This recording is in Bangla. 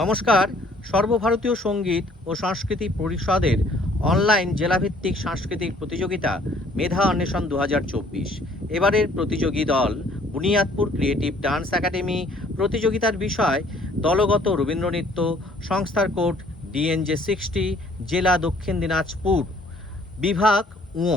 নমস্কার। সর্বভারতীয় সঙ্গীত ও সংস্কৃতি পরিষদের অনলাইন জেলাভিত্তিক সাংস্কৃতিক প্রতিযোগিতা মেধা অন্বেষণ 2024 এবারের প্রতিযোগী দল বুনিয়াদপুর ক্রিয়েটিভ ডান্স একাডেমি। প্রতিযোগিতার বিষয় দলগত রবীন্দ্রনৃত্য। সংস্থার কোড DNJ 60, জেলা দক্ষিণ দিনাজপুর, বিভাগ ঙ।